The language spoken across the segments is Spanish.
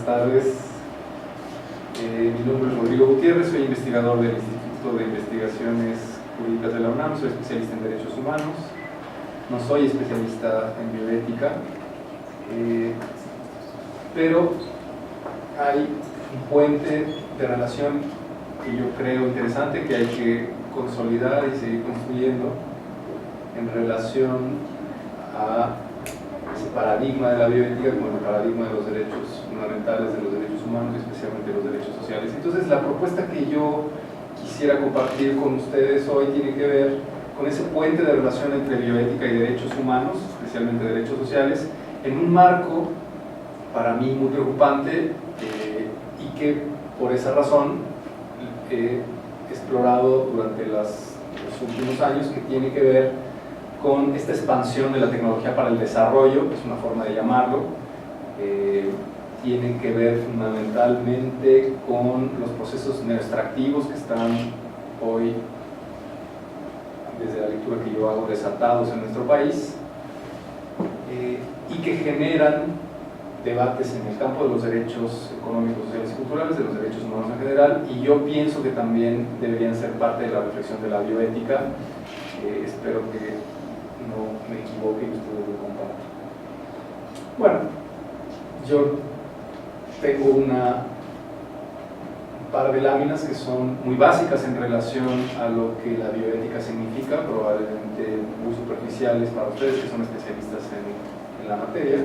Buenas tardes. Mi nombre es Rodrigo Gutiérrez, soy investigador del Instituto de Investigaciones Jurídicas de la UNAM, soy especialista en Derechos Humanos, no soy especialista en bioética, pero hay un puente de relación que yo creo interesante, que hay que consolidar y seguir construyendo en relación a ese paradigma de la bioética como el paradigma de los derechos fundamentales, de los derechos humanos, especialmente los derechos sociales. Entonces, la propuesta que yo quisiera compartir con ustedes hoy tiene que ver con ese puente de relación entre bioética y derechos humanos, especialmente derechos sociales, en un marco para mí muy preocupante y que por esa razón he explorado durante los últimos años, que tiene que ver con esta expansión de la tecnología para el desarrollo, es una forma de llamarlo, tiene que ver fundamentalmente con los procesos neuroextractivos que están hoy, desde la lectura que yo hago, desatados en nuestro país, y que generan debates en el campo de los derechos económicos, sociales y culturales, de los derechos humanos en general, y yo pienso que también deberían ser parte de la reflexión de la bioética. Espero que no me equivoque y ustedes lo compartan. Bueno, yo tengo un par de láminas que son muy básicas en relación a lo que la bioética significa, probablemente muy superficiales para ustedes que son especialistas en la materia.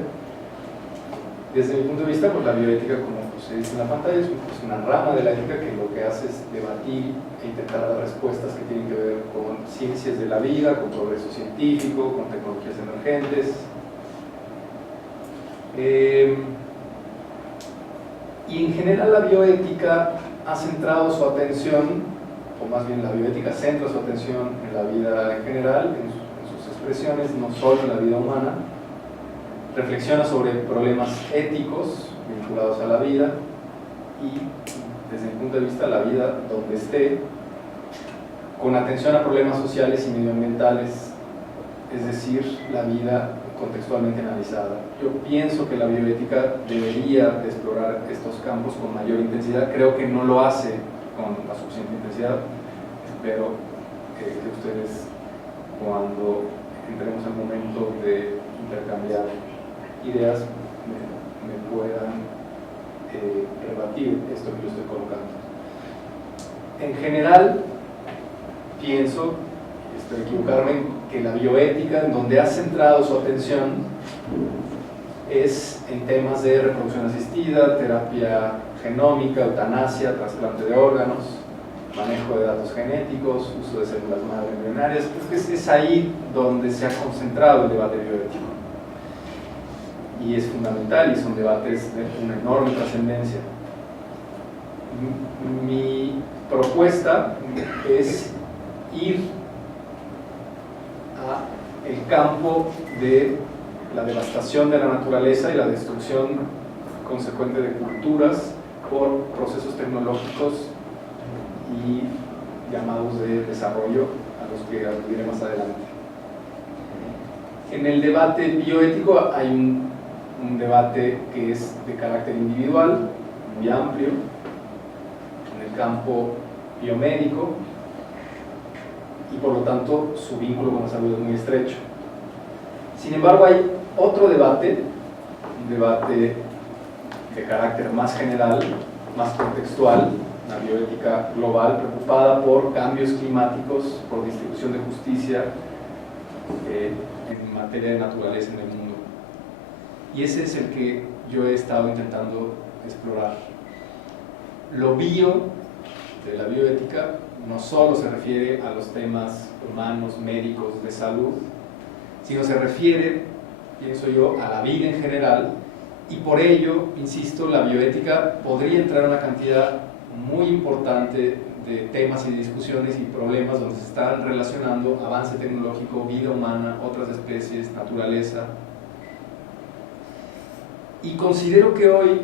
Desde mi punto de vista, pues la bioética, como se dice en la pantalla, es una rama de la ética que lo que hace es debatir e intentar dar respuestas que tienen que ver con ciencias de la vida, con progreso científico, con tecnologías emergentes. Y en general la bioética ha centrado su atención, o más bien la bioética centra su atención en la vida en general, en sus expresiones, no solo en la vida humana. Reflexiona sobre problemas éticos vinculados a la vida y, desde mi punto de vista, la vida donde esté, con atención a problemas sociales y medioambientales, es decir, la vida contextualmente analizada. Yo pienso que la bioética debería de explorar estos campos con mayor intensidad. Creo que no lo hace con la suficiente intensidad. Espero que ustedes, cuando entremos al momento de intercambiar ideas, me puedan rebatir esto que yo estoy colocando. En general, pienso, y espero equivocarme, que la bioética, en donde ha centrado su atención, es en temas de reproducción asistida, terapia genómica, eutanasia, trasplante de órganos, manejo de datos genéticos, uso de células madre embrionarias. Creo que es ahí donde se ha concentrado el debate bioético. Y es fundamental, y son debates de una enorme trascendencia. Mi propuesta es ir al campo de la devastación de la naturaleza y la destrucción consecuente de culturas por procesos tecnológicos y llamados de desarrollo, a los que aludiré más adelante. En el debate bioético hay un debate que es de carácter individual, muy amplio, en el campo biomédico, y por lo tanto su vínculo con la salud es muy estrecho. Sin embargo, hay otro debate, un debate de carácter más general, más contextual, una bioética global preocupada por cambios climáticos, por distribución de justicia en materia de naturaleza en el mundo. Y ese es el que yo he estado intentando explorar. Lo bio de la bioética no solo se refiere a los temas humanos, médicos, de salud, sino se refiere, pienso yo, a la vida en general, y por ello, insisto, la bioética podría entrar en una cantidad muy importante de temas y discusiones y problemas donde se están relacionando avance tecnológico, vida humana, otras especies, naturaleza. Y considero que hoy,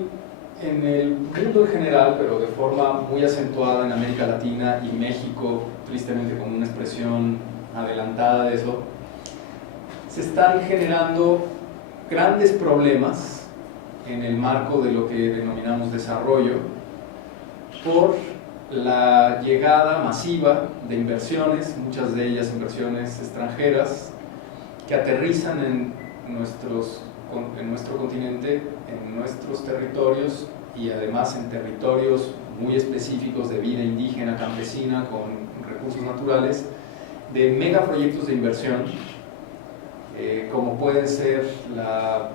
en el mundo en general, pero de forma muy acentuada en América Latina y México, tristemente como una expresión adelantada de eso, se están generando grandes problemas en el marco de lo que denominamos desarrollo, por la llegada masiva de inversiones, muchas de ellas inversiones extranjeras, que aterrizan en nuestro continente, en nuestros territorios, y además en territorios muy específicos de vida indígena, campesina, con recursos naturales, de megaproyectos de inversión, como pueden ser la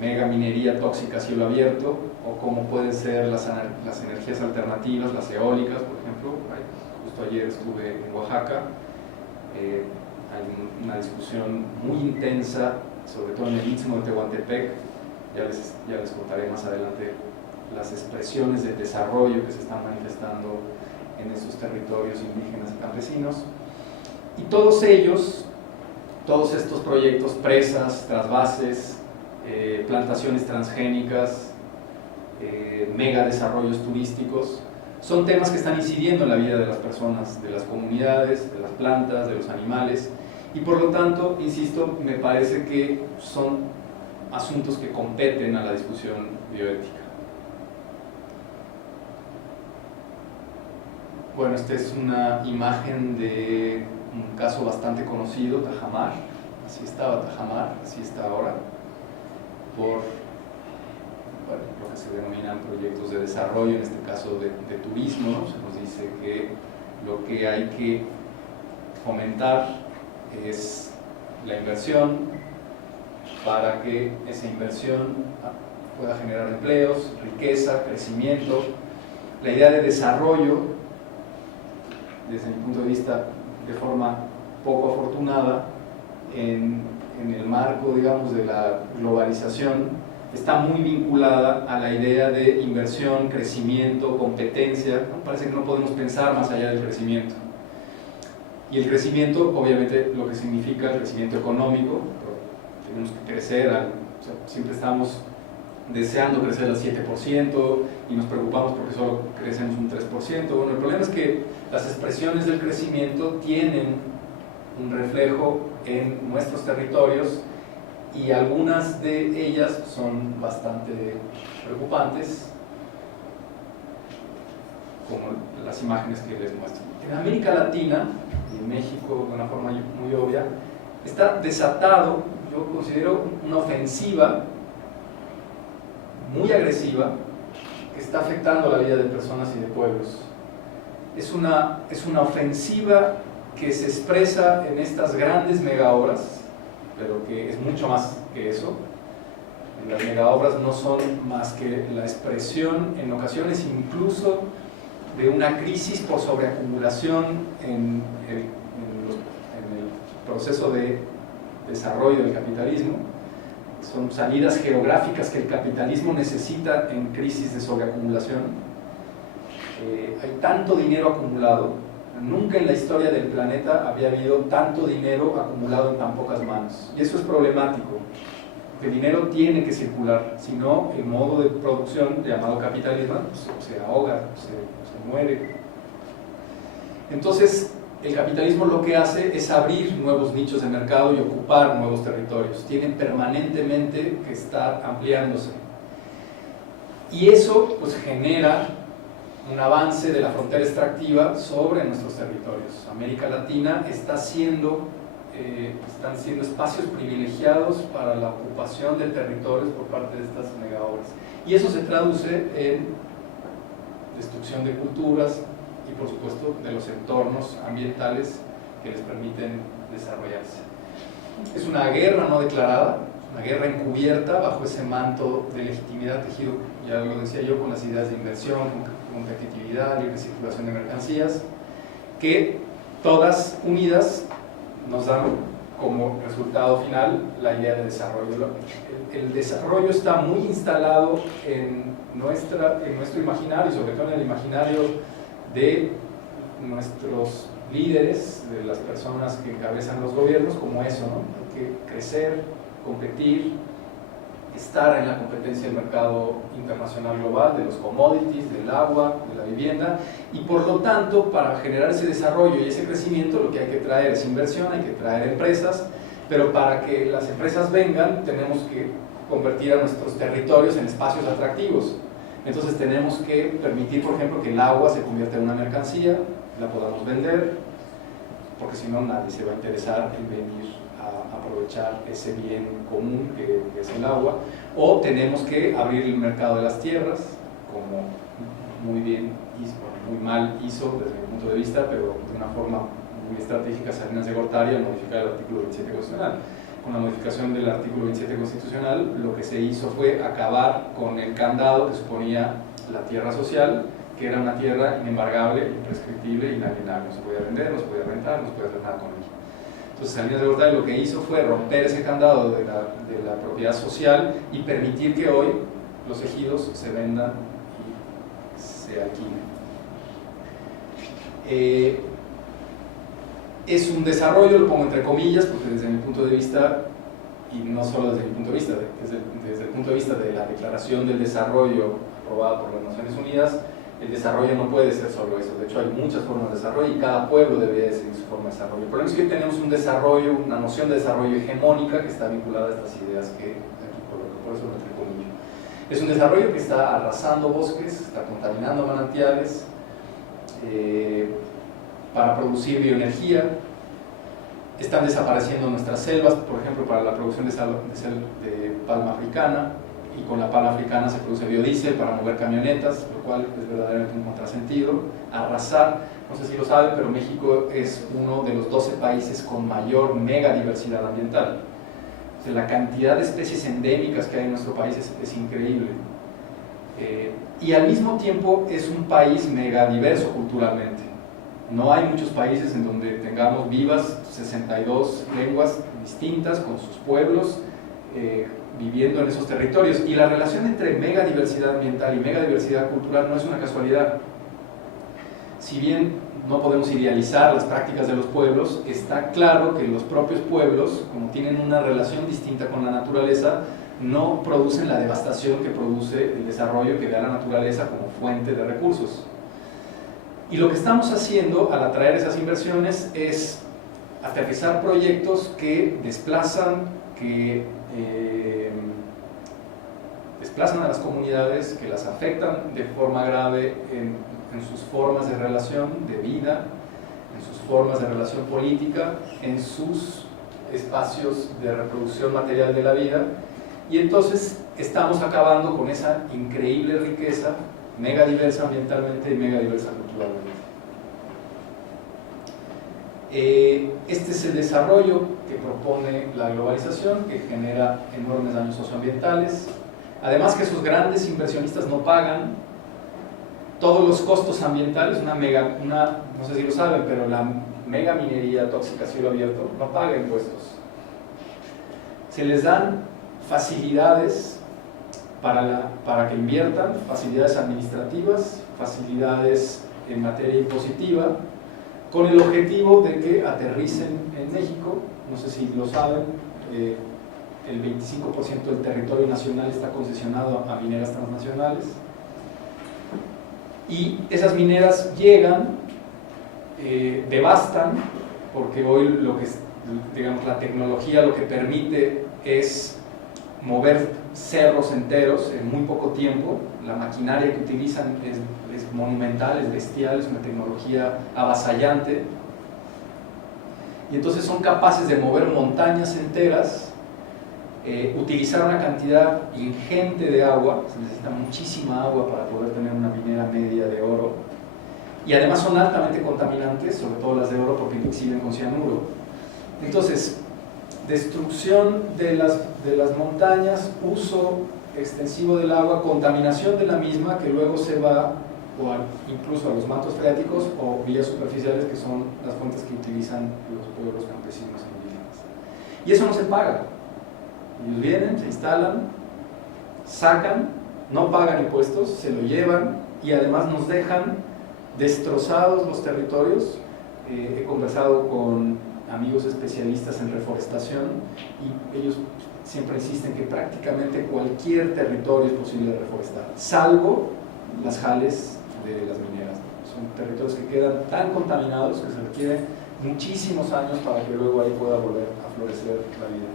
mega minería tóxica a cielo abierto, o como pueden ser las energías alternativas, las eólicas, por ejemplo. Justo ayer estuve en Oaxaca, hay una discusión muy intensa, sobre todo en el Istmo de Tehuantepec. Ya les contaré más adelante las expresiones de desarrollo que se están manifestando en esos territorios indígenas y campesinos. Y todos ellos, todos estos proyectos, presas, trasvases, plantaciones transgénicas, mega desarrollos turísticos, son temas que están incidiendo en la vida de las personas, de las comunidades, de las plantas, de los animales, y por lo tanto, insisto, me parece que son asuntos que competen a la discusión bioética. Bueno, esta es una imagen de un caso bastante conocido, Tajamar. Así estaba Tajamar, así está ahora, por lo que se denominan proyectos de desarrollo, en este caso de turismo, ¿no? Se nos dice que lo que hay que fomentar es la inversión, para que esa inversión pueda generar empleos, riqueza, crecimiento. La idea de desarrollo, desde mi punto de vista, de forma poco afortunada, en el marco, digamos, de la globalización, está muy vinculada a la idea de inversión, crecimiento, competencia, ¿no? Parece que no podemos pensar más allá del crecimiento. Y el crecimiento, obviamente, lo que significa el crecimiento económico, tenemos que crecer, o sea, siempre estamos deseando crecer al 7% y nos preocupamos porque solo crecemos un 3%. Bueno, el problema es que las expresiones del crecimiento tienen un reflejo en nuestros territorios, y algunas de ellas son bastante preocupantes, como las imágenes que les muestro. En América Latina y en México, de una forma muy obvia, está desatado, yo considero, una ofensiva muy agresiva que está afectando la vida de personas y de pueblos. Es una ofensiva que se expresa en estas grandes megaobras, pero que es mucho más que eso. Las megaobras no son más que la expresión, en ocasiones incluso, de una crisis por sobreacumulación en el proceso de desarrollo del capitalismo. Son salidas geográficas que el capitalismo necesita en crisis de sobreacumulación. Hay tanto dinero acumulado. Nunca en la historia del planeta había habido tanto dinero acumulado en tan pocas manos. Y eso es problemático. El dinero tiene que circular, si no, el modo de producción llamado capitalismo pues, se ahoga, se muere. Entonces, el capitalismo lo que hace es abrir nuevos nichos de mercado y ocupar nuevos territorios. Tienen permanentemente que estar ampliándose. Y eso pues genera un avance de la frontera extractiva sobre nuestros territorios. América Latina están siendo espacios privilegiados para la ocupación de territorios por parte de estas megaobras. Y eso se traduce en destrucción de culturas y, por supuesto, de los entornos ambientales que les permiten desarrollarse. Es una guerra no declarada, una guerra encubierta bajo ese manto de legitimidad tejido, ya lo decía yo, con las ideas de inversión, competitividad, libre circulación de mercancías, que todas unidas nos dan como resultado final la idea de desarrollo. El desarrollo está muy instalado en nuestro imaginario, y sobre todo en el imaginario de nuestros líderes, de las personas que encabezan los gobiernos, como eso, ¿no? Hay que crecer, competir, estar en la competencia del mercado internacional global, de los commodities, del agua, de la vivienda, y por lo tanto, para generar ese desarrollo y ese crecimiento, lo que hay que traer es inversión, hay que traer empresas, pero para que las empresas vengan, tenemos que convertir a nuestros territorios en espacios atractivos. Entonces tenemos que permitir, por ejemplo, que el agua se convierta en una mercancía, la podamos vender, porque si no nadie se va a interesar en venir a aprovechar ese bien común que es el agua. O tenemos que abrir el mercado de las tierras, como muy bien hizo, muy mal hizo desde mi punto de vista, pero de una forma muy estratégica Salinas de Gortari al modificar el artículo 27 constitucional. Con la modificación del artículo 27 constitucional, lo que se hizo fue acabar con el candado que suponía la tierra social, que era una tierra inembargable, imprescriptible, inalienable. No se podía vender, no se podía rentar, no se podía hacer nada con ella. Entonces Salinas de Gortari lo que hizo fue romper ese candado de la propiedad social y permitir que hoy los ejidos se vendan y se alquilen. Es un desarrollo, lo pongo entre comillas, porque desde mi punto de vista, y no solo desde mi punto de vista, desde el punto de vista de la Declaración del Desarrollo aprobada por las Naciones Unidas, el desarrollo no puede ser solo eso. De hecho, hay muchas formas de desarrollo y cada pueblo debería seguir su forma de desarrollo. El problema es que hoy tenemos un desarrollo, una noción de desarrollo hegemónica que está vinculada a estas ideas que aquí coloco, por eso lo entre comillas. Es un desarrollo que está arrasando bosques, está contaminando manantiales, para producir bioenergía, están desapareciendo nuestras selvas, por ejemplo, para la producción de palma africana, y con la palma africana se produce biodiesel para mover camionetas, lo cual es verdaderamente un contrasentido. Arrasar, no sé si lo saben, pero México es uno de los 12 países con mayor megadiversidad ambiental. O sea, la cantidad de especies endémicas que hay en nuestro país es increíble. Y al mismo tiempo es un país megadiverso culturalmente. No hay muchos países en donde tengamos vivas 62 lenguas distintas con sus pueblos viviendo en esos territorios. Y la relación entre megadiversidad ambiental y megadiversidad cultural no es una casualidad. Si bien no podemos idealizar las prácticas de los pueblos, está claro que los propios pueblos, como tienen una relación distinta con la naturaleza, no producen la devastación que produce el desarrollo que ve a la naturaleza como fuente de recursos. Y lo que estamos haciendo al atraer esas inversiones es aterrizar proyectos que desplazan a las comunidades, que las afectan de forma grave en sus formas de relación de vida, en sus formas de relación política, en sus espacios de reproducción material de la vida. Y entonces estamos acabando con esa increíble riqueza megadiversa ambientalmente y megadiversa culturalmente. Este es el desarrollo que propone la globalización, que genera enormes daños socioambientales. Además que esos grandes inversionistas no pagan todos los costos ambientales. No sé si lo saben, pero la mega minería tóxica a cielo abierto no paga impuestos. Se les dan facilidades para que inviertan, facilidades administrativas, facilidades en materia impositiva, con el objetivo de que aterricen en México. No sé si lo saben, el 25% del territorio nacional está concesionado a mineras transnacionales, y esas mineras llegan, devastan, porque hoy la tecnología lo que permite es mover cerros enteros en muy poco tiempo. La maquinaria que utilizan es monumental, es bestial, es una tecnología avasallante, y entonces son capaces de mover montañas enteras, utilizar una cantidad ingente de agua. Se necesita muchísima agua para poder tener una minera media de oro, y además son altamente contaminantes, sobre todo las de oro, porque exhiben con cianuro. Entonces, destrucción de las montañas, uso extensivo del agua, contaminación de la misma, que luego se va incluso a los mantos freáticos o vías superficiales, que son las fuentes que utilizan los pueblos campesinos indígenas. Y eso no se paga. Ellos vienen, se instalan, sacan, no pagan impuestos, se lo llevan, y además nos dejan destrozados los territorios. He conversado con amigos especialistas en reforestación, y ellos siempre insisten que prácticamente cualquier territorio es posible de reforestar, salvo las jales de las mineras. Son territorios que quedan tan contaminados que se requieren muchísimos años para que luego ahí pueda volver a florecer la vida.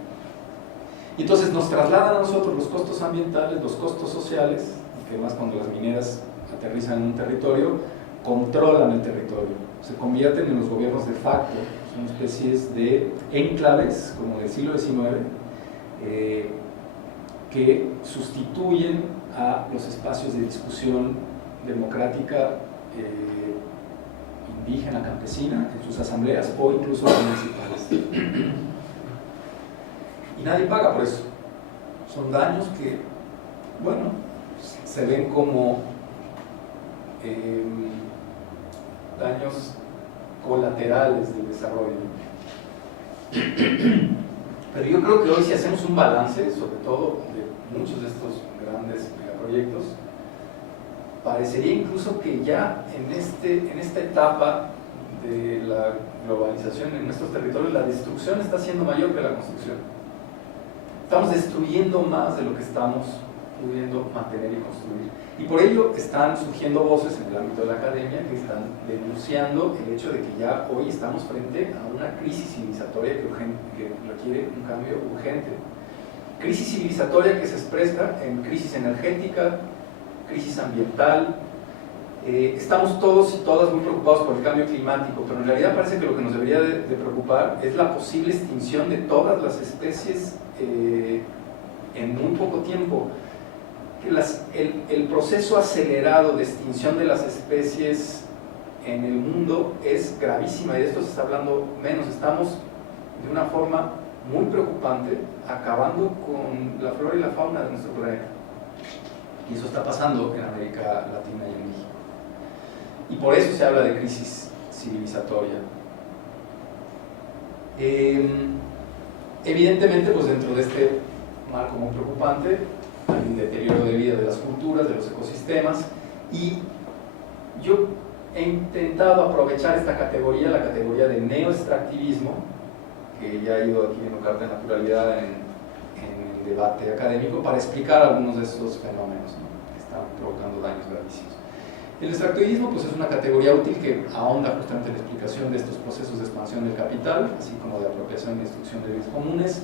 Y entonces nos trasladan a nosotros los costos ambientales, los costos sociales, que más cuando las mineras aterrizan en un territorio, controlan el territorio, se convierten en los gobiernos de facto, son especies de enclaves, como del siglo XIX, que sustituyen a los espacios de discusión democrática indígena, campesina, en sus asambleas o incluso municipales. Y nadie paga por eso. Son daños que, bueno, se ven como daños colaterales del desarrollo. Pero yo creo que hoy, si hacemos un balance, sobre todo de muchos de estos grandes megaproyectos, parecería incluso que ya en esta etapa de la globalización en nuestros territorios, la destrucción está siendo mayor que la construcción. Estamos destruyendo más de lo que estamos pudiendo mantener y construir. Y por ello están surgiendo voces en el ámbito de la academia que están denunciando el hecho de que ya hoy estamos frente a una crisis civilizatoria que requiere un cambio urgente. Crisis civilizatoria que se expresa en crisis energética, crisis ambiental. Estamos todos y todas muy preocupados por el cambio climático, pero en realidad parece que lo que nos debería de preocupar es la posible extinción de todas las especies en muy poco tiempo. El proceso acelerado de extinción de las especies en el mundo es gravísima, y de esto se está hablando menos. Estamos de una forma muy preocupante acabando con la flora y la fauna de nuestro planeta, y eso está pasando en América Latina y en México, y por eso se habla de crisis civilizatoria. Evidentemente, pues dentro de este marco muy preocupante hay un deterioro de vida de las culturas, de los ecosistemas, y yo he intentado aprovechar esta categoría, la categoría de neoextractivismo, que ya ha ido adquiriendo carta de naturalidad en el debate académico, para explicar algunos de estos fenómenos, ¿no?, que están provocando daños gravísimos. El extractivismo, pues, es una categoría útil que ahonda justamente en la explicación de estos procesos de expansión del capital, así como de apropiación y destrucción de bienes comunes.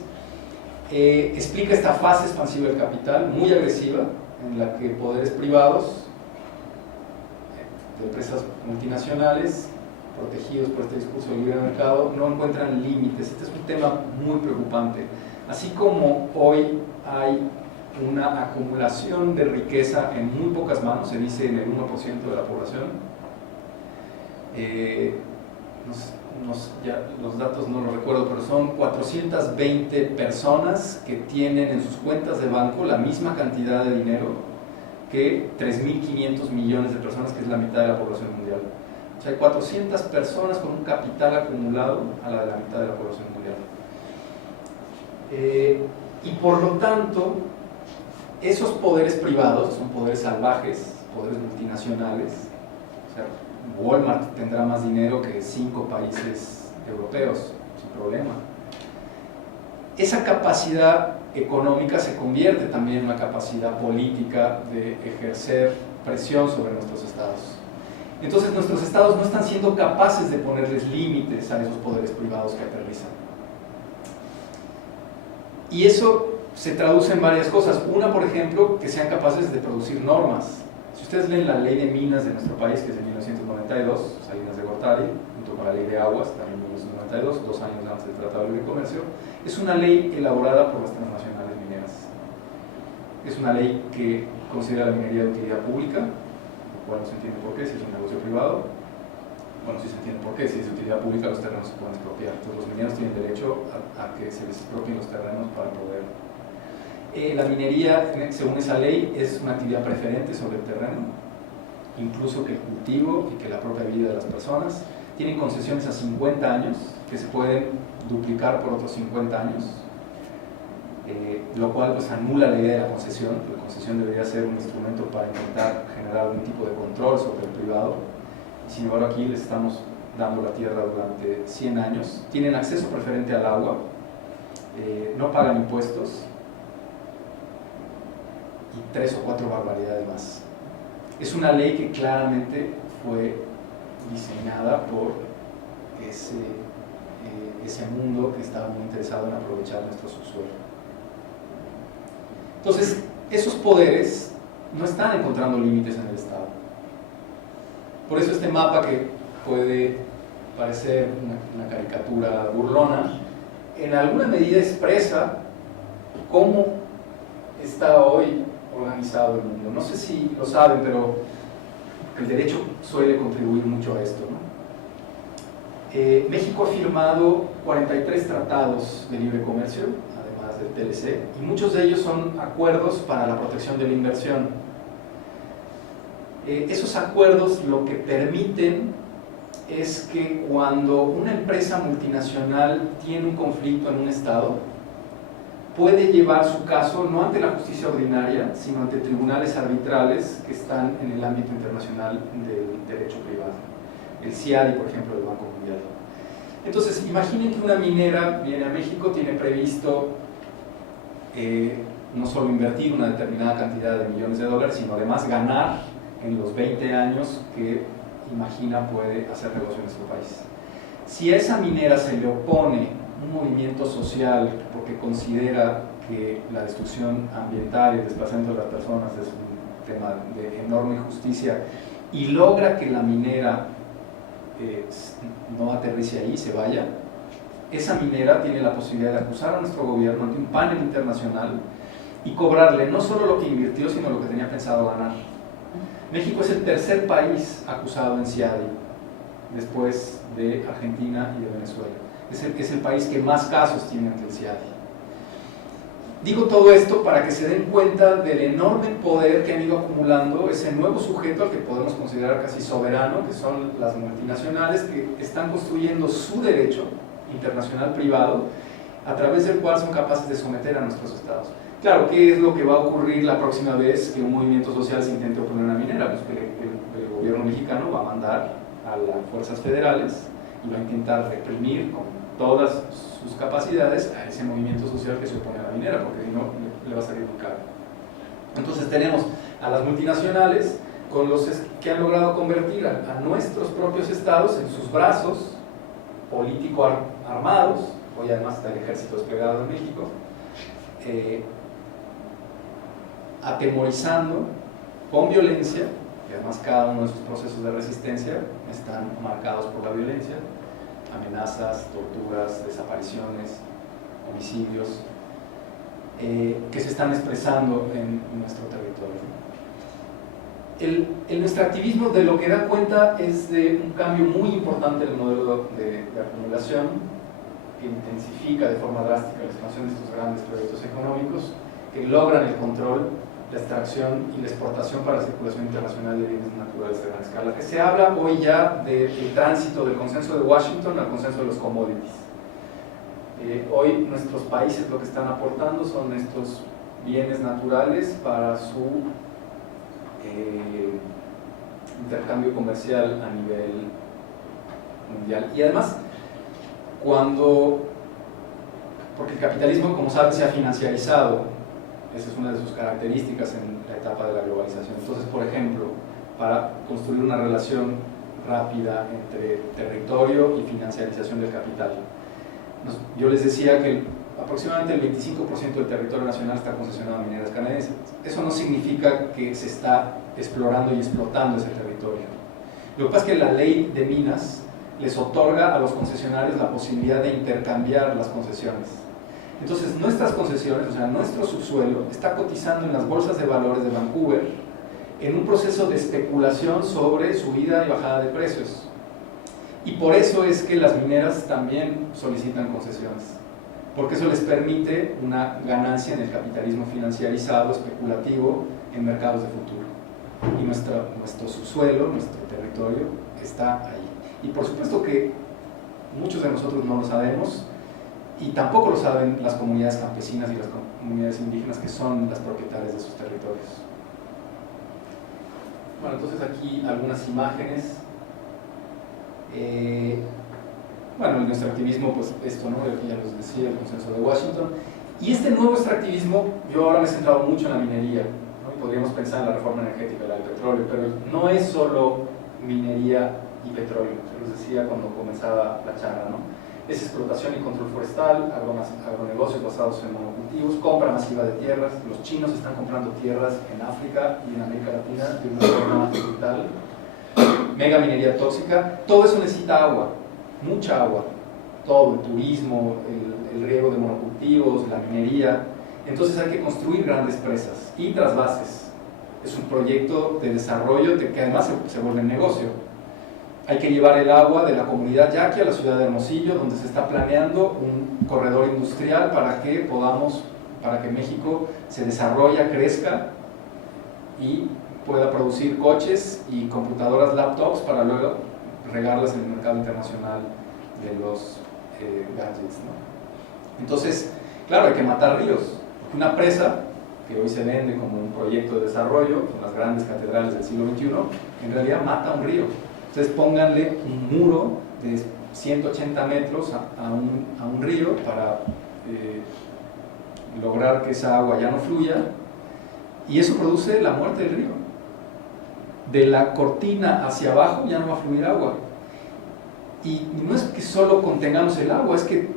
Explica esta fase expansiva del capital, muy agresiva, en la que poderes privados de empresas multinacionales, protegidos por este discurso del libre mercado, no encuentran límites. Este es un tema muy preocupante. Así como hoy hay una acumulación de riqueza en muy pocas manos, se dice en el 1% de la población, ya los datos no los recuerdo, pero son 420 personas que tienen en sus cuentas de banco la misma cantidad de dinero que 3.500 millones de personas, que es la mitad de la población mundial. O sea, hay 400 personas con un capital acumulado a la de la mitad de la población mundial. Y por lo tanto, esos poderes privados son poderes salvajes, poderes multinacionales. O sea, Walmart tendrá más dinero que 5 países europeos, sin problema. Esa capacidad económica se convierte también en una capacidad política de ejercer presión sobre nuestros estados. Entonces nuestros estados no están siendo capaces de ponerles límites a esos poderes privados que aterrizan. Y eso se traduce en varias cosas. Una, por ejemplo, que sean capaces de producir normas. Si ustedes leen la ley de minas de nuestro país, que es de 1992, Salinas de Gortari, junto con la ley de aguas, también de 1992, 2 años antes del Tratado de Libre Comercio, es una ley elaborada por las transnacionales mineras. Es una ley que considera la minería de utilidad pública, lo cual no se entiende por qué, si es un negocio privado. Bueno, sí se entiende por qué, si es de utilidad pública los terrenos se pueden expropiar. Entonces los mineros tienen derecho a que se les expropien los terrenos para poder. La minería, según esa ley, es una actividad preferente sobre el terreno, incluso que el cultivo y que la propia vida de las personas. Tienen concesiones a 50 años, que se pueden duplicar por otros 50 años, lo cual pues anula la idea de la concesión. La concesión debería ser un instrumento para intentar generar algún tipo de control sobre el privado. Sin embargo, aquí les estamos dando la tierra durante 100 años. Tienen acceso preferente al agua, no pagan impuestos, y 3 o 4 barbaridades más. Es una ley que claramente fue diseñada por ese mundo que estaba muy interesado en aprovechar nuestro subsuelo. Entonces, esos poderes no están encontrando límites en el Estado. Por eso este mapa, que puede parecer una caricatura burlona, en alguna medida expresa cómo está hoy organizado el mundo. No sé si lo saben, pero el derecho suele contribuir mucho a esto, ¿no? México ha firmado 43 tratados de libre comercio, además del TLC, y muchos de ellos son acuerdos para la protección de la inversión. Esos acuerdos lo que permiten es que cuando una empresa multinacional tiene un conflicto en un estado, puede llevar su caso no ante la justicia ordinaria, sino ante tribunales arbitrales que están en el ámbito internacional del derecho privado. El CIADI, por ejemplo, del Banco Mundial. Entonces, imaginen que una minera viene a México, tiene previsto no solo invertir una determinada cantidad de millones de dólares, sino además ganar en los 20 años que imagina puede hacer negocio en nuestro país. Si a esa minera se le opone un movimiento social porque considera que la destrucción ambiental y el desplazamiento de las personas es un tema de enorme injusticia y logra que la minera no aterrice ahí, se vaya, esa minera tiene la posibilidad de acusar a nuestro gobierno ante un panel internacional y cobrarle no solo lo que invirtió, sino lo que tenía pensado ganar. México es el tercer país acusado en CIADI, después de Argentina y de Venezuela. Es el país que más casos tiene ante el CIADI. Digo todo esto para que se den cuenta del enorme poder que han ido acumulando ese nuevo sujeto al que podemos considerar casi soberano, que son las multinacionales, que están construyendo su derecho internacional privado, a través del cual son capaces de someter a nuestros estados. Claro, ¿qué es lo que va a ocurrir la próxima vez que un movimiento social se intente oponer a una minera? Pues que el gobierno mexicano va a mandar a las fuerzas federales y va a intentar reprimir con todas sus capacidades a ese movimiento social que se opone a la minera, porque si no le va a salir muy caro. Entonces tenemos a las multinacionales con los que han logrado convertir a nuestros propios estados en sus brazos político-armados, hoy además está el ejército desplegado en México, atemorizando con violencia, y además cada uno de sus procesos de resistencia están marcados por la violencia, amenazas, torturas, desapariciones, homicidios, que se están expresando en nuestro territorio. El extractivismo de lo que da cuenta es de un cambio muy importante en el modelo de acumulación, que intensifica de forma drástica la expansión de estos grandes proyectos económicos, que logran el control, la extracción y la exportación para la circulación internacional de bienes naturales de gran escala, que se habla hoy ya del tránsito del consenso de Washington al consenso de los commodities. Hoy nuestros países lo que están aportando son estos bienes naturales para su intercambio comercial a nivel mundial. Y además, porque el capitalismo, como saben, se ha financiarizado. Esa es una de sus características en la etapa de la globalización. Entonces, por ejemplo, para construir una relación rápida entre territorio y financiarización del capital. Yo les decía que aproximadamente el 25% del territorio nacional está concesionado a mineras canadienses. Eso no significa que se está explorando y explotando ese territorio. Lo que pasa es que la ley de minas les otorga a los concesionarios la posibilidad de intercambiar las concesiones. Entonces, nuestras concesiones, o sea, nuestro subsuelo, está cotizando en las bolsas de valores de Vancouver en un proceso de especulación sobre subida y bajada de precios. Y por eso es que las mineras también solicitan concesiones, porque eso les permite una ganancia en el capitalismo financiarizado, especulativo, en mercados de futuro. Y nuestro subsuelo, nuestro territorio, está ahí. Y por supuesto que muchos de nosotros no lo sabemos, y tampoco lo saben las comunidades campesinas y las comunidades indígenas, que son las propietarias de sus territorios. Bueno, entonces aquí algunas imágenes. Bueno, el extractivismo, pues esto, ¿no? Ya les decía, el consenso de Washington. Y este nuevo extractivismo, yo ahora me he centrado mucho en la minería, ¿no? Y podríamos pensar en la reforma energética, la del petróleo, pero no es solo minería y petróleo, se los decía cuando comenzaba la charla, ¿no? es explotación y control forestal, agronegocios basados en monocultivos, compra masiva de tierras. Los chinos están comprando tierras en África y en América Latina de una forma brutal. Mega minería tóxica. Todo eso necesita agua, mucha agua. Todo, el turismo, el riego de monocultivos, la minería. Entonces hay que construir grandes presas y trasvases. Es un proyecto de desarrollo que además se vuelve negocio. Hay que llevar el agua de la comunidad yaqui a la ciudad de Hermosillo, donde se está planeando un corredor industrial para que México se desarrolle, crezca y pueda producir coches y computadoras, laptops, para luego regarlas en el mercado internacional de los gadgets, ¿no? Entonces, claro, hay que matar ríos. Una presa, que hoy se vende como un proyecto de desarrollo, con las grandes catedrales del siglo XXI, en realidad mata un río. Entonces pónganle un muro de 180 metros a un río para lograr que esa agua ya no fluya, y eso produce la muerte del río. De la cortina hacia abajo ya no va a fluir agua. Y no es que solo contengamos el agua, es que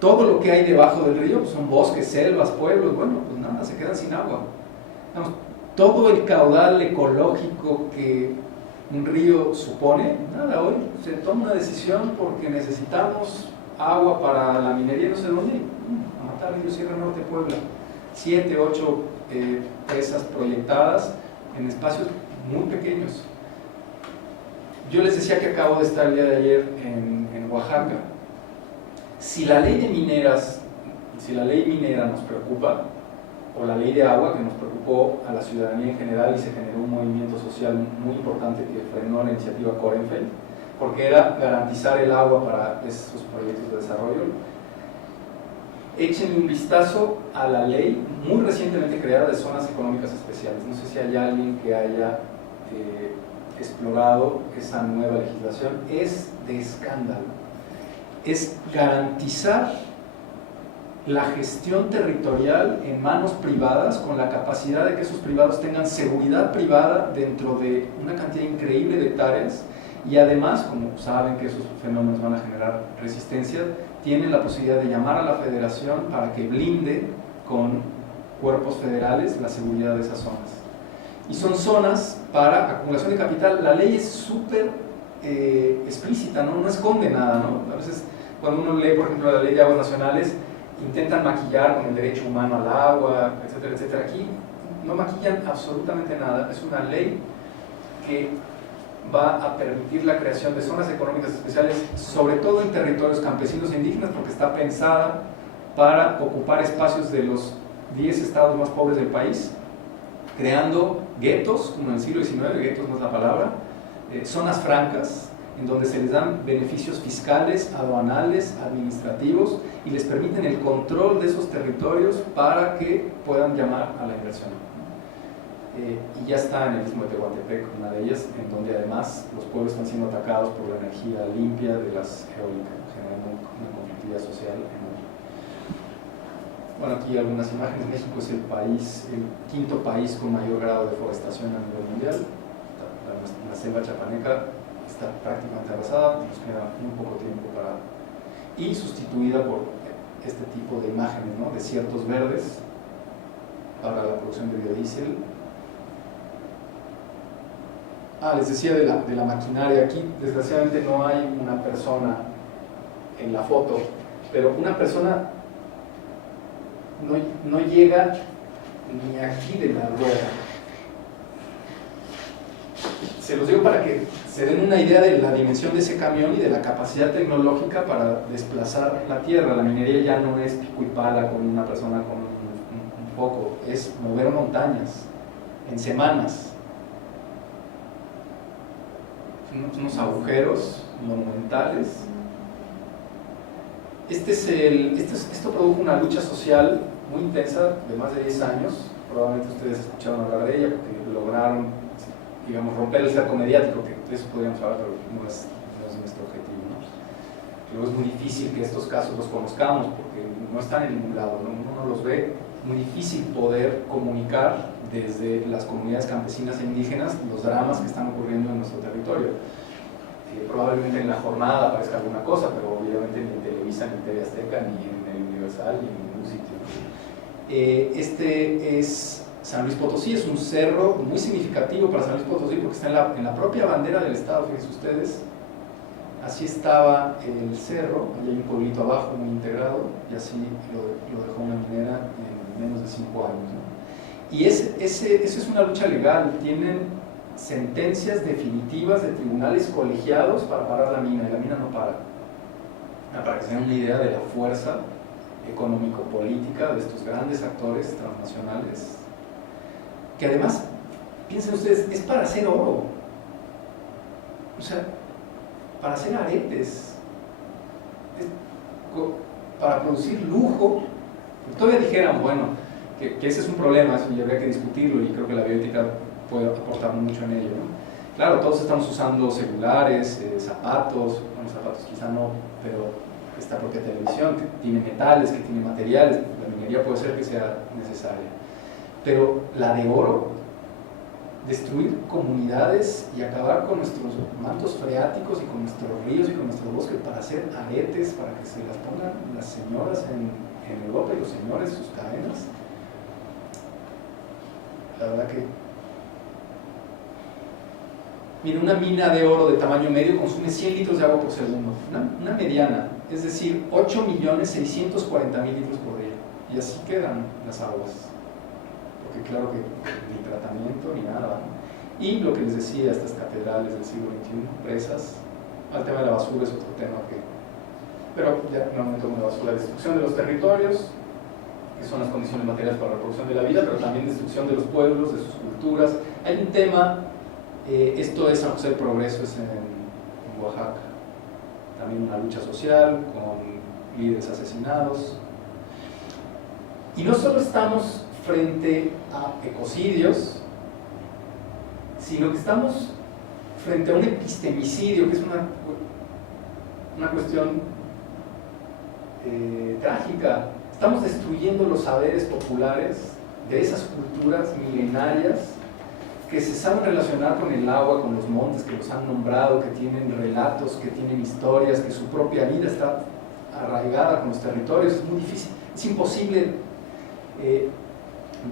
todo lo que hay debajo del río, pues son bosques, selvas, pueblos, bueno, pues nada, se quedan sin agua. Digamos, todo el caudal ecológico que un río supone, nada, hoy se toma una decisión porque necesitamos agua para la minería, no sé dónde, a matar Río Sierra Norte, Puebla. 7, 8 presas proyectadas en espacios muy pequeños. Yo les decía que acabo de estar el día de ayer en Oaxaca. Si la ley minera nos preocupa, o la ley de agua, que nos preocupó a la ciudadanía en general y se generó un movimiento social muy importante que frenó la iniciativa Korenfeld, porque era garantizar el agua para esos proyectos de desarrollo. Échenle un vistazo a la ley muy recientemente creada de zonas económicas especiales. No sé si hay alguien que haya explorado esa nueva legislación. Es de escándalo. Es garantizar la gestión territorial en manos privadas, con la capacidad de que esos privados tengan seguridad privada dentro de una cantidad increíble de hectáreas, y además, como saben que esos fenómenos van a generar resistencia, tienen la posibilidad de llamar a la federación para que blinde con cuerpos federales la seguridad de esas zonas. Y son zonas para acumulación de capital. La ley es súper explícita, no esconde nada, ¿no? A veces cuando uno lee, por ejemplo, la ley de aguas nacionales, intentan maquillar con el derecho humano al agua, etcétera, etcétera. Aquí no maquillan absolutamente nada. Es una ley que va a permitir la creación de zonas económicas especiales, sobre todo en territorios campesinos e indígenas, porque está pensada para ocupar espacios de los 10 estados más pobres del país, creando guetos, como en el siglo XIX, guetos no es la palabra, zonas francas, en donde se les dan beneficios fiscales, aduanales, administrativos, y les permiten el control de esos territorios para que puedan llamar a la inversión. Y ya está en el Istmo de Tehuantepec, una de ellas, en donde además los pueblos están siendo atacados por la energía limpia de las eólicas, generando una conflictividad social enorme. Bueno, aquí algunas imágenes. México es el quinto país con mayor grado de deforestación a nivel mundial. La selva chapaneca está prácticamente arrasada, nos queda muy poco tiempo y sustituida por este tipo de imágenes, ¿no? Desiertos verdes para la producción de biodiesel. Les decía de la maquinaria. Aquí desgraciadamente no hay una persona en la foto, pero una persona no llega ni aquí de la rueda. Se los digo para que se den una idea de la dimensión de ese camión y de la capacidad tecnológica para desplazar la tierra. La minería ya no es pico y pala con una persona con un foco, es mover montañas en semanas. Unos agujeros monumentales. Esto produjo una lucha social muy intensa de más de 10 años. Probablemente ustedes escucharon hablar de ella, porque lograron, digamos, romper el cerco mediático, que de eso podríamos hablar, pero no es nuestro objetivo, ¿no? Luego es muy difícil que estos casos los conozcamos, porque no están en ningún lado, ¿no? Uno no los ve. Muy difícil poder comunicar desde las comunidades campesinas e indígenas los dramas que están ocurriendo en nuestro territorio. Probablemente en la jornada aparezca alguna cosa, pero obviamente ni en Televisa, ni en TV Azteca, ni en el Universal, ni en ningún sitio. Este es San Luis Potosí, es un cerro muy significativo para San Luis Potosí porque está en la propia bandera del estado, fíjense ustedes. Así estaba el cerro, ahí hay un pueblito abajo muy integrado, y así lo dejó una minera en menos de 5 años, ¿no? Y eso es una lucha legal, tienen sentencias definitivas de tribunales colegiados para parar la mina, y la mina no para. Para que se den una idea de la fuerza económico-política de estos grandes actores transnacionales, que además, piensen ustedes, es para hacer oro, o sea, para hacer aretes, para producir lujo. Todavía dijeran, bueno, que ese es un problema, eso y habría que discutirlo, y creo que la bioética puede aportar mucho en ello, ¿no? Claro, todos estamos usando celulares, zapatos, bueno, zapatos quizá no, pero esta propia televisión que tiene metales, que tiene materiales, la minería puede ser que sea necesaria. Pero la de oro, destruir comunidades y acabar con nuestros mantos freáticos y con nuestros ríos y con nuestro bosque para hacer aretes, para que se las pongan las señoras en Europa y los señores sus cadenas. La verdad que... Mira, una mina de oro de tamaño medio consume 100 litros de agua por segundo, una mediana, es decir, 8.640.000 litros por día, y así quedan las aguas, porque claro que ni tratamiento ni nada, ¿no? Y lo que les decía, estas catedrales del siglo XXI, presas, el tema de la basura es otro tema pero ya no me tomo la basura, destrucción de los territorios, que son las condiciones materiales para la reproducción de la vida, pero también destrucción de los pueblos, de sus culturas. Hay un tema, esto es San José del Progreso, es en Oaxaca, también una lucha social con líderes asesinados. Y no solo estamos frente a ecocidios, sino que estamos frente a un epistemicidio, que es una cuestión trágica. Estamos destruyendo los saberes populares de esas culturas milenarias que se saben relacionar con el agua, con los montes, que los han nombrado, que tienen relatos, que tienen historias, que su propia vida está arraigada con los territorios. Es muy difícil, es imposible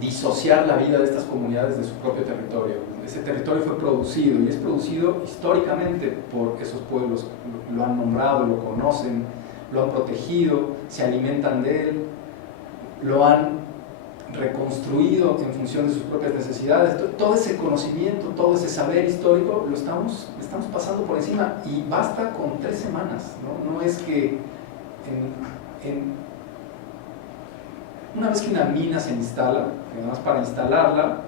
disociar la vida de estas comunidades de su propio territorio. Ese territorio fue producido y es producido históricamente por esos pueblos, lo han nombrado, lo conocen, lo han protegido, se alimentan de él, lo han reconstruido en función de sus propias necesidades. Todo ese conocimiento, todo ese saber histórico lo estamos pasando por encima, y basta con 3 semanas, ¿no? No es que una vez que una mina se instala, además para instalarla,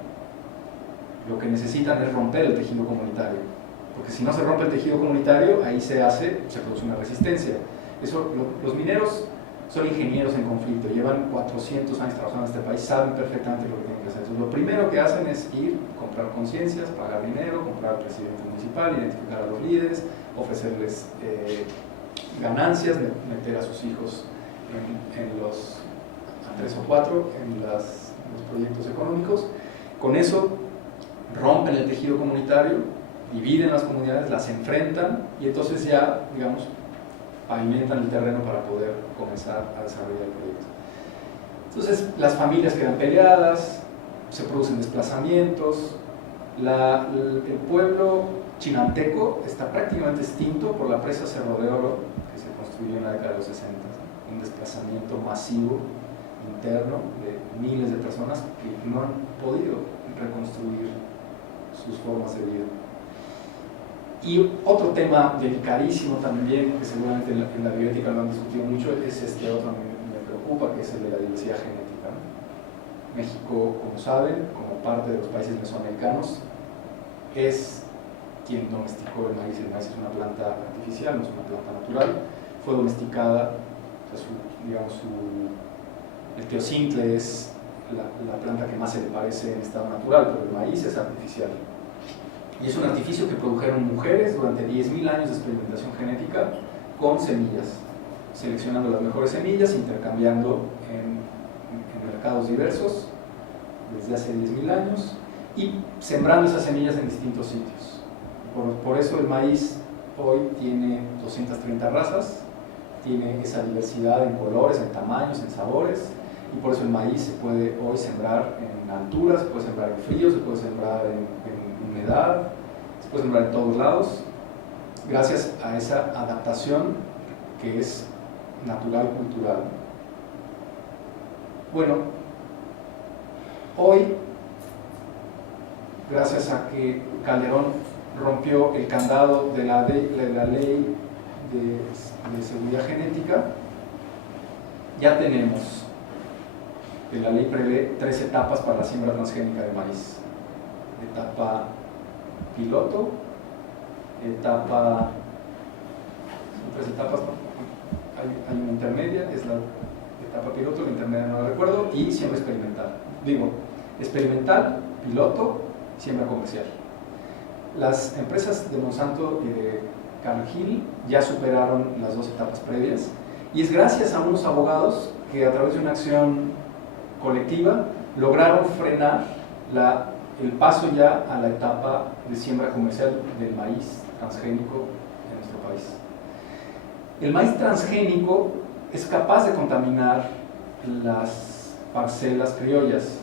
lo que necesitan es romper el tejido comunitario, porque si no se rompe el tejido comunitario, ahí se produce una resistencia. Los mineros son ingenieros en conflicto, llevan 400 años trabajando en este país, saben perfectamente lo que tienen que hacer. Entonces, lo primero que hacen es ir, comprar conciencias, pagar dinero, comprar al presidente municipal, identificar a los líderes, ofrecerles ganancias, meter a sus hijos a 3 o 4 en los proyectos económicos. Con eso rompen el tejido comunitario, dividen las comunidades, las enfrentan, y entonces ya, digamos, pavimentan el terreno para poder comenzar a desarrollar el proyecto. Entonces las familias quedan peleadas, se producen desplazamientos, el pueblo chinanteco está prácticamente extinto por la presa Cerro de Oro, que se construyó en la década de los 60, ¿no? Un desplazamiento masivo interno de miles de personas que no han podido reconstruir sus formas de vida. Y otro tema delicadísimo también, que seguramente en la bioética lo han discutido mucho, es este otro que me preocupa, que es el de la diversidad genética, ¿no? México, como saben, como parte de los países mesoamericanos, es quien domesticó el maíz. El maíz es una planta artificial, no es una planta natural, fue domesticada, o sea, el teocintle es la planta que más se le parece en estado natural, pero el maíz es artificial. Y es un artificio que produjeron mujeres durante 10.000 años de experimentación genética con semillas, seleccionando las mejores semillas, intercambiando en mercados diversos desde hace 10.000 años y sembrando esas semillas en distintos sitios. Por eso el maíz hoy tiene 230 razas, tiene esa diversidad en colores, en tamaños, en sabores, y por eso el maíz se puede hoy sembrar en altura, se puede sembrar en frío, se puede sembrar en humedad, se puede sembrar en todos lados, gracias a esa adaptación que es natural, cultural. Bueno, hoy, gracias a que Calderón rompió el candado de la ley de seguridad genética, ya tenemos que la ley prevé 3 etapas para la siembra transgénica de maíz: etapa piloto, etapa, son 3 etapas, ¿no? Hay una intermedia, es la etapa piloto, la intermedia no la recuerdo, y siembra experimental. Digo, experimental, piloto, siembra comercial. Las empresas de Monsanto y de Cargill ya superaron las 2 etapas previas, y es gracias a unos abogados que a través de una acción colectiva lograron frenar el paso ya a la etapa de siembra comercial del maíz transgénico en nuestro país. El maíz transgénico es capaz de contaminar las parcelas criollas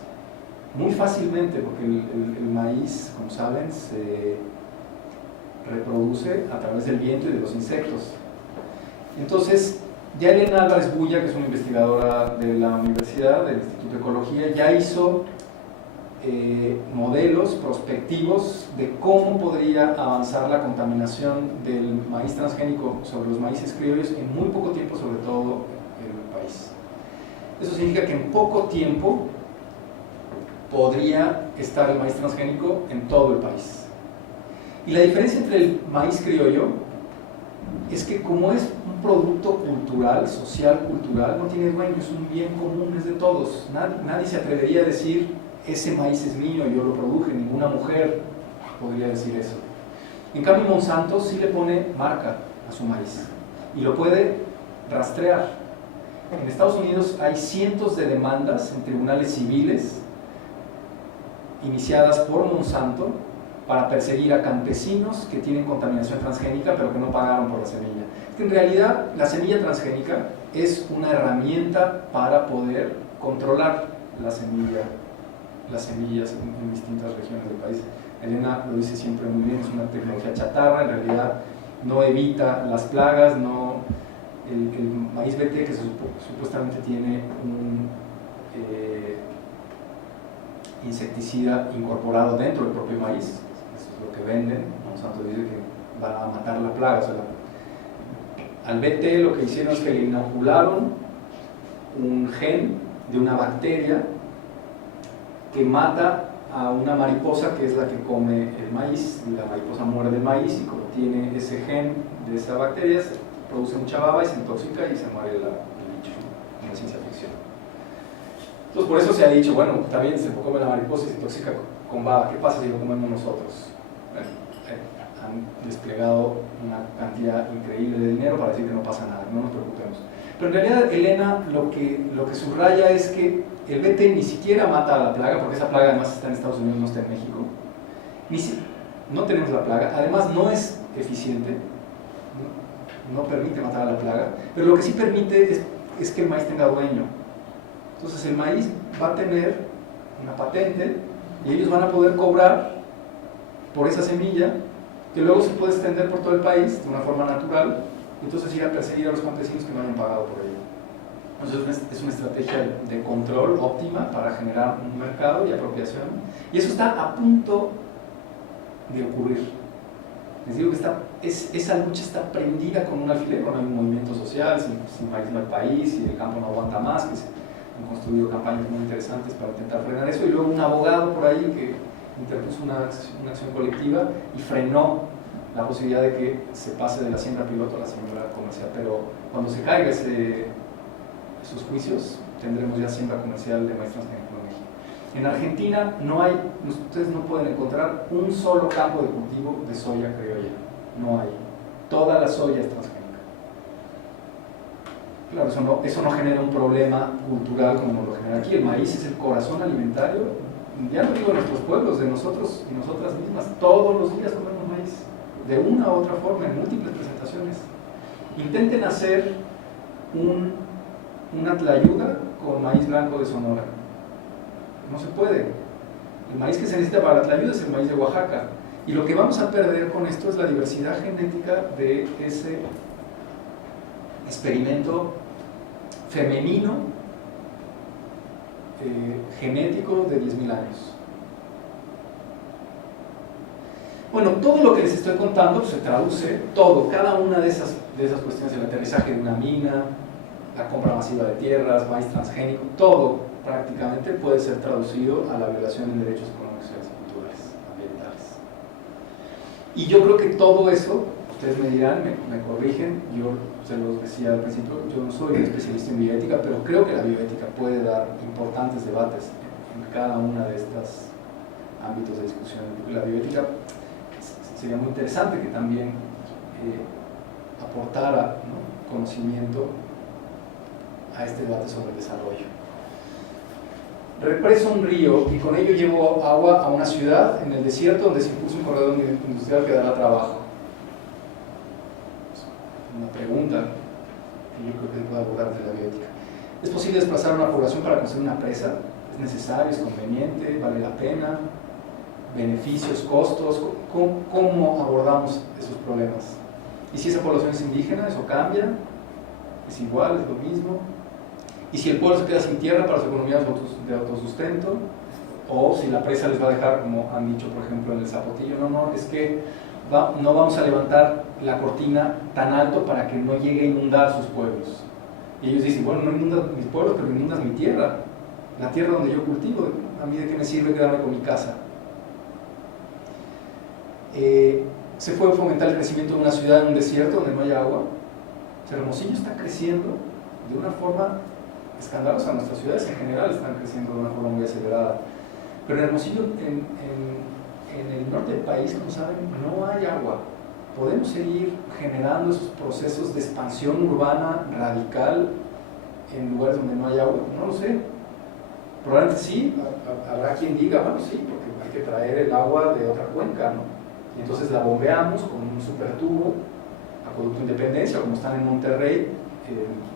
muy fácilmente, porque el maíz, como saben, se reproduce a través del viento y de los insectos. Entonces, ya Elena Álvarez Bulla, que es una investigadora de la universidad, del Instituto de Ecología, ya hizo modelos prospectivos de cómo podría avanzar la contaminación del maíz transgénico sobre los maíces criollos en muy poco tiempo, sobre todo en el país. Eso significa que en poco tiempo podría estar el maíz transgénico en todo el país. Y la diferencia entre el maíz criollo es que, como es un producto cultural, social, cultural, no tiene dueño, es un bien común, es de todos. Nadie se atrevería a decir: ese maíz es mío, yo lo produje. Ninguna mujer podría decir eso. En cambio, Monsanto sí le pone marca a su maíz y lo puede rastrear. En Estados Unidos hay cientos de demandas en tribunales civiles iniciadas por Monsanto para perseguir a campesinos que tienen contaminación transgénica pero que no pagaron por la semilla. Es que en realidad la semilla transgénica es una herramienta para poder controlar las semillas en distintas regiones del país. Elena lo dice siempre muy bien: es una tecnología chatarra, en realidad no evita las plagas, el maíz BT, que supuestamente tiene un insecticida incorporado dentro del propio maíz, eso es lo que venden. Monsanto dice que va a matar la plaga. O sea, al BT lo que hicieron es que le inocularon un gen de una bacteria que mata a una mariposa, que es la que come el maíz, y la mariposa muerde el maíz, y como tiene ese gen de esa bacteria, se produce mucha baba y se intoxica y se muere el bicho, en ciencia ficción. Entonces, por eso se ha dicho: bueno, está bien, se come la mariposa y se intoxica con baba, ¿qué pasa si lo comemos nosotros? Bueno, han desplegado una cantidad increíble de dinero para decir que no pasa nada, no nos preocupemos. Pero en realidad Elena lo que subraya es que el BT ni siquiera mata a la plaga, porque esa plaga además está en Estados Unidos, no está en México. No tenemos la plaga, además no es eficiente, no permite matar a la plaga, pero lo que sí permite es que el maíz tenga dueño. Entonces el maíz va a tener una patente y ellos van a poder cobrar por esa semilla, que luego se puede extender por todo el país de una forma natural, y entonces ir a perseguir a los campesinos que no hayan pagado por ello. Entonces es una estrategia de control óptima para generar un mercado y apropiación, y eso está a punto de ocurrir. Les digo que esa lucha está prendida con un alfiler. Bueno, hay un movimiento social: sin maíz no hay país, y el campo no aguanta más, que se han construido campañas muy interesantes para intentar frenar eso, y luego un abogado por ahí que interpuso una acción colectiva y frenó la posibilidad de que se pase de la siembra piloto a la siembra comercial. Pero cuando se caiga esos juicios, tendremos ya siembra comercial de maíz transgénico en México. En Argentina ustedes no pueden encontrar un solo campo de cultivo de soya criolla, no hay. Toda la soya es transgénica. Claro, eso no genera un problema cultural como nos lo genera aquí. El maíz es el corazón alimentario, ya no digo de nuestros pueblos, de nosotros y nosotras mismas. Todos los días comemos maíz. de una u otra forma, en múltiples presentaciones. Intenten hacer una tlayuda con maíz blanco de Sonora. No se puede. El maíz que se necesita para la tlayuda es el maíz de Oaxaca. Y lo que vamos a perder con esto es la diversidad genética de ese experimento femenino genético de 10.000 años. Bueno, todo lo que les estoy contando pues, se traduce, todo, cada una de esas cuestiones, el aterrizaje de una mina, la compra masiva de tierras, maíz transgénico, todo prácticamente puede ser traducido a la violación de derechos económicos, sociales y culturales, ambientales. Y yo creo que todo eso, ustedes me dirán, me corrigen, yo se los decía al principio, yo no soy un especialista en bioética, pero creo que la bioética puede dar importantes debates en cada una de estos ámbitos de discusión. La bioética sería muy interesante que también aportara, ¿no?, conocimiento a este debate sobre el desarrollo. Represo un río y con ello llevo agua a una ciudad en el desierto donde se impulsa un corredor industrial que dará trabajo. Una pregunta que yo creo que se puede abordar desde la bioética. ¿Es posible desplazar una población para construir una presa? ¿Es necesario? ¿Es conveniente? ¿Vale la pena? ¿Beneficios? ¿Costos? ¿Cómo abordamos esos problemas? ¿Y si esa población es indígena? ¿Eso cambia? ¿Es igual? ¿Es lo mismo? ¿Y si el pueblo se queda sin tierra para su economía de autosustento? ¿O si la presa les va a dejar, como han dicho por ejemplo en el Zapotillo, no, es que no vamos a levantar la cortina tan alto para que no llegue a inundar sus pueblos? Y ellos dicen, bueno, no inundas mis pueblos, pero inundas mi tierra, la tierra donde yo cultivo, ¿a mí de qué me sirve quedarme con mi casa? Se puede fomentar el crecimiento de una ciudad en un desierto donde no hay agua. O sea, Hermosillo está creciendo de una forma escandalosa. Nuestras ciudades en general están creciendo de una forma muy acelerada, pero en Hermosillo, en el norte del país, como saben, no hay agua. ¿Podemos seguir generando esos procesos de expansión urbana radical en lugares donde no hay agua? No lo sé. Probablemente sí, habrá quien diga, bueno, sí, porque hay que traer el agua de otra cuenca, ¿no? Y entonces la bombeamos con un supertubo, Acueducto Independencia, como están en Monterrey,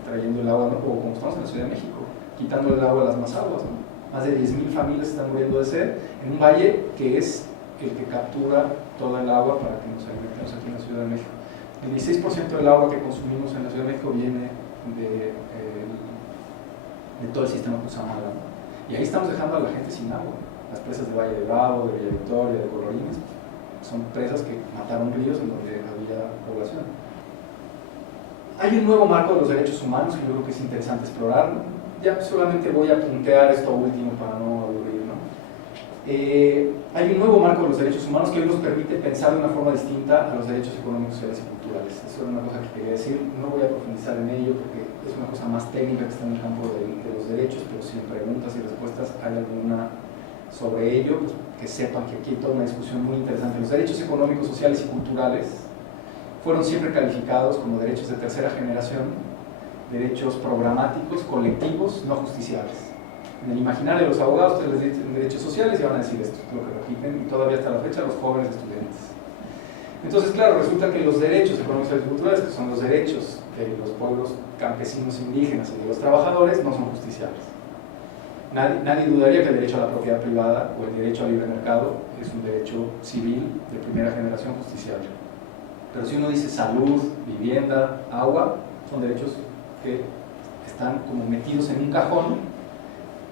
trayendo el agua, ¿no?, o como estamos en la Ciudad de México, quitando el agua a las más aguas, ¿no? Más de 10.000 familias están muriendo de sed en un valle que es el que captura toda el agua para que nos alimentemos aquí en la Ciudad de México. El 16% del agua que consumimos en la Ciudad de México viene de todo el sistema Cutzamala, ¿no? Y ahí estamos dejando a la gente sin agua. Las presas de Valle de Bravo, de Villa Victoria, de Colorines, son presas que mataron ríos en donde había población. Hay un nuevo marco de los derechos humanos que yo creo que es interesante explorar, ¿no? Ya solamente voy a puntear esto último para no aburrir, ¿no? Hay un nuevo marco de los derechos humanos que hoy nos permite pensar de una forma distinta a los derechos económicos, sociales y culturales. Eso era una cosa que quería decir, no voy a profundizar en ello porque es una cosa más técnica que está en el campo de los derechos, pero si en preguntas y respuestas hay alguna sobre ello, pues que sepan que aquí hay toda una discusión muy interesante. Los derechos económicos, sociales y culturales fueron siempre calificados como derechos de tercera generación, derechos programáticos, colectivos, no justiciables. En el imaginario de los abogados, ustedes les dicen derechos sociales y van a decir esto, lo que repiten, y todavía hasta la fecha los jóvenes estudiantes. Entonces, claro, resulta que los derechos económicos y culturales, que son los derechos de los pueblos campesinos indígenas y de los trabajadores, no son justiciables. Nadie dudaría que el derecho a la propiedad privada o el derecho al libre mercado es un derecho civil de primera generación justiciable. Pero si uno dice salud, vivienda, agua, son derechos que están como metidos en un cajón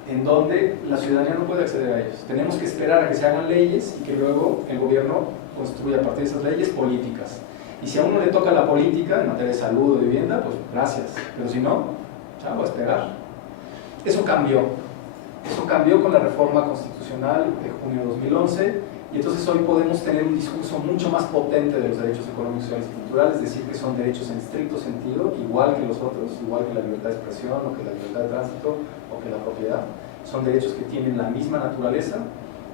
en donde la ciudadanía no puede acceder a ellos. Tenemos que esperar a que se hagan leyes y que luego el gobierno construya a partir de esas leyes políticas. Y si a uno le toca la política en materia de salud o de vivienda, pues gracias. Pero si no, chao, a esperar. Eso cambió. Eso cambió con la reforma constitucional de junio de 2011 y entonces hoy podemos tener un discurso mucho más potente de los derechos económicos, sociales y culturales, decir que son derechos en estricto sentido, igual que los otros, igual que la libertad de expresión o que la libertad de tránsito o que la propiedad. Son derechos que tienen la misma naturaleza,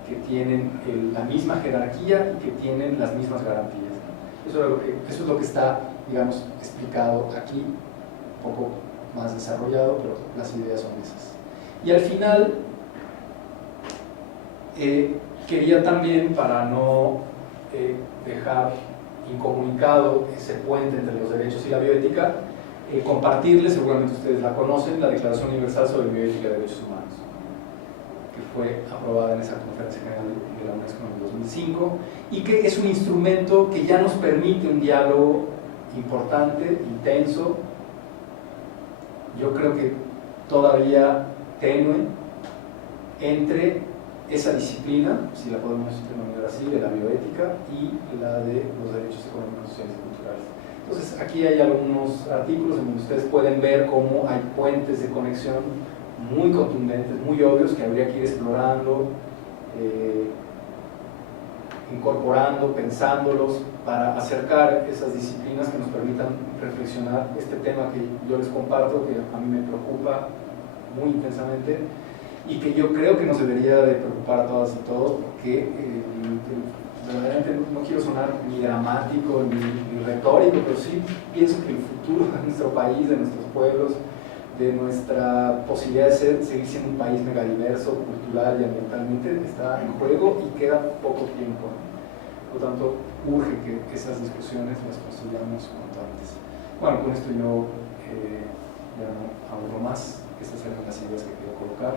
que tienen la misma jerarquía y que tienen las mismas garantías. Eso es lo que está, digamos, explicado aquí, un poco más desarrollado, pero las ideas son esas. Y al final, quería también, para no dejar incomunicado ese puente entre los derechos y la bioética, compartirles, seguramente ustedes la conocen, la Declaración Universal sobre Bioética y Derechos Humanos, que fue aprobada en esa Conferencia General de la UNESCO en el 2005, y que es un instrumento que ya nos permite un diálogo importante, intenso, yo creo que todavía tenue, entre esa disciplina, si la podemos denominar así, de la bioética y la de los derechos económicos, sociales y culturales. Entonces, aquí hay algunos artículos en donde ustedes pueden ver cómo hay puentes de conexión muy contundentes, muy obvios, que habría que ir explorando, incorporando, pensándolos, para acercar esas disciplinas que nos permitan reflexionar este tema que yo les comparto, que a mí me preocupa muy intensamente, y que yo creo que nos debería de preocupar a todas y todos, porque verdaderamente no quiero sonar ni dramático ni retórico, pero sí pienso que el futuro de nuestro país, de nuestros pueblos, de nuestra posibilidad de seguir siendo un país megadiverso, cultural y ambientalmente, está en juego y queda poco tiempo. Por lo tanto, urge que esas discusiones las construyamos cuanto antes. Bueno, con esto yo ya no hablo más. Estas eran las ideas que quería colocar.